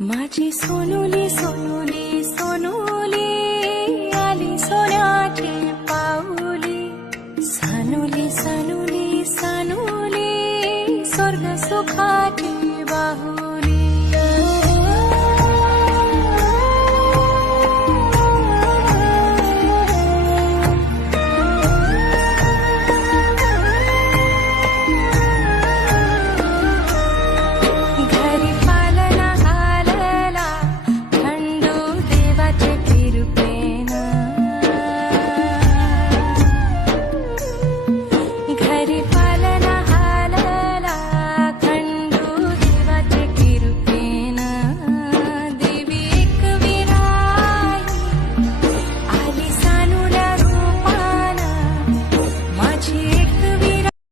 माझी सोनुली सोनुली सोनुली आली सोन्याची पाऊली, सानुली सानुली सानुली स्वर्ग सुखाची बाहुली.